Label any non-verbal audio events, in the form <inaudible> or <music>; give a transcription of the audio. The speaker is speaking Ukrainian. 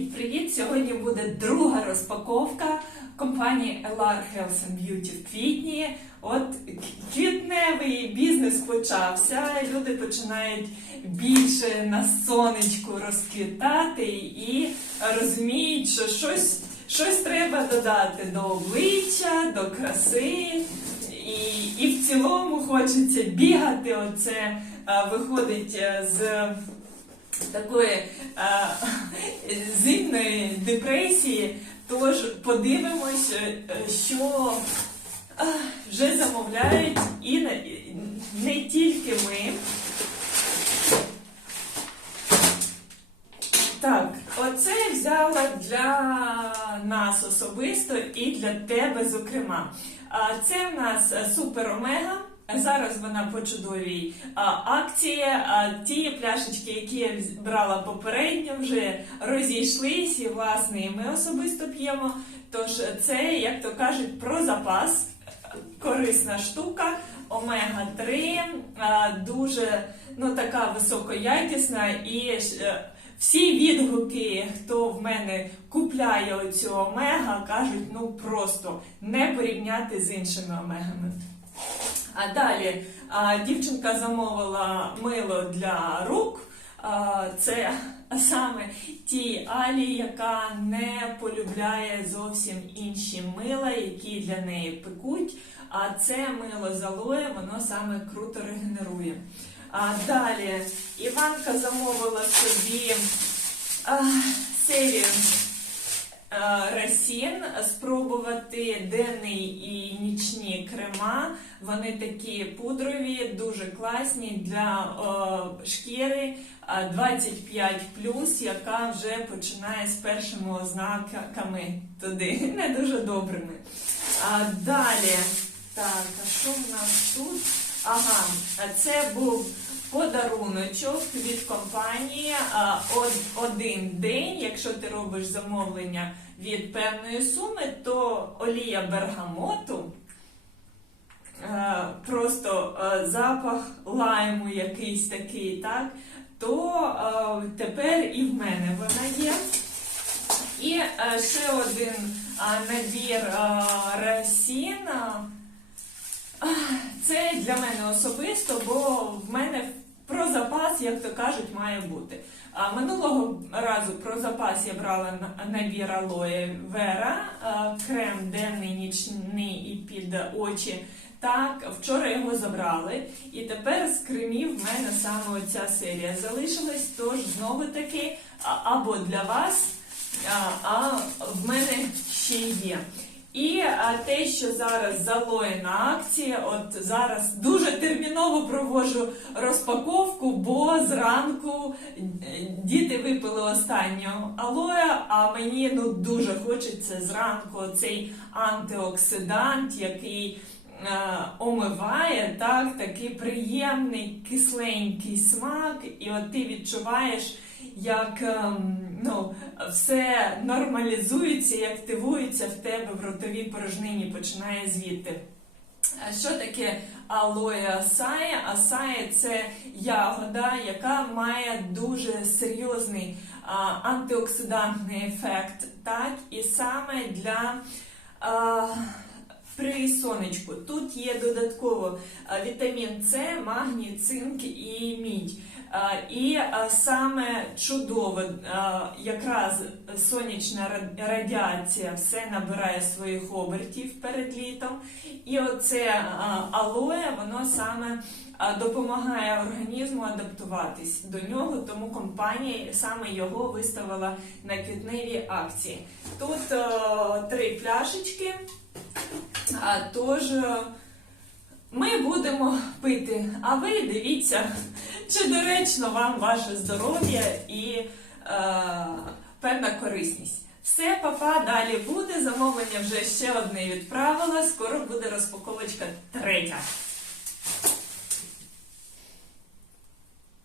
Привіт-привіт! Сьогодні буде друга розпаковка компанії LR Health and Beauty в квітні. От квітневий бізнес почався, люди починають більше на сонечку розквітати і розуміють, що щось, щось треба додати до обличчя, до краси. І, і в цілому хочеться бігати. Оце виходить е, з такої а, зимної депресії. Тож подивимось, е, що а, вже замовляють і не, тільки ми. Так, оце я взяла для нас особисто і для тебе, зокрема. Це в нас е, Супер Омега. Зараз вона по чудовій акції. А ті пляшечки, які я брала попередньо, вже розійшлись, і власне і ми особисто п'ємо. Тож це, як то кажуть, про запас. Корисна штука, омега 3 дуже ну, така високоякісна і е, всі відгуки, хто в мене купляє оцю омега, кажуть, ну просто не порівняти з іншими омегами. А далі а, дівчинка замовила мило для рук. А, це саме ті Алі, яка не полюбляє зовсім інші мила, які для неї пекуть. А це мило з алоє, воно саме круто регенерує. А далі Іванка замовила собі а, серію Е, Ресін спробувати денний і нічні крема. Вони такі пудрові, дуже класні для е, шкіри е, 25 яка вже починає з першими ознаками туди, <laughs> не дуже добрими. А далі, так, а що в нас тут? Ага, це був подаруночок від компанії один день. Якщо ти робиш замовлення від певної суми, то олія бергамоту. е, Просто е, запах лайму якийсь такий, так? То е, тепер і в мене вона є. І е, ще один е, набір е, Це для мене особисто, бо в мене як то кажуть, має бути. А минулого разу про запас я брала на- набір алоє Вера, крем денний, нічний і під очі. Так, вчора його забрали, і тепер з кремів в мене саме оця серія залишилась. Тож знову таки або для вас, а в мене ще є. І а, те, що зараз залоєна акція, от зараз дуже терміново проводжу розпаковку, бо зранку е, діти випили останню алоя, а мені ну дуже хочеться зранку цей антиоксидант, який е, омиває, так, такий приємний кисленький смак, і от ти відчуваєш, як ем, ну, все нормалізується і активується в тебе в ротовій порожнині, починає звідти. Що таке алоє асаї? Асаї це ягода, яка має дуже серйозний а, антиоксидантний ефект, так, і саме для а, при сонечку. Тут є додатково вітамін С, магній, цинк і мідь. І саме чудово, якраз сонячна радіація все набирає своїх обертів перед літом. І оце алоє, воно саме допомагає організму адаптуватись до нього, тому компанія саме його виставила на квітневі акції. Тут е, три пляшечки. А, тож е, ми будемо пити, а ви дивіться, чи доречно вам ваше здоров'я і е, певна корисність. Все, папа, далі буде. Замовлення вже ще одне відправила. Скоро буде розпаковочка третя.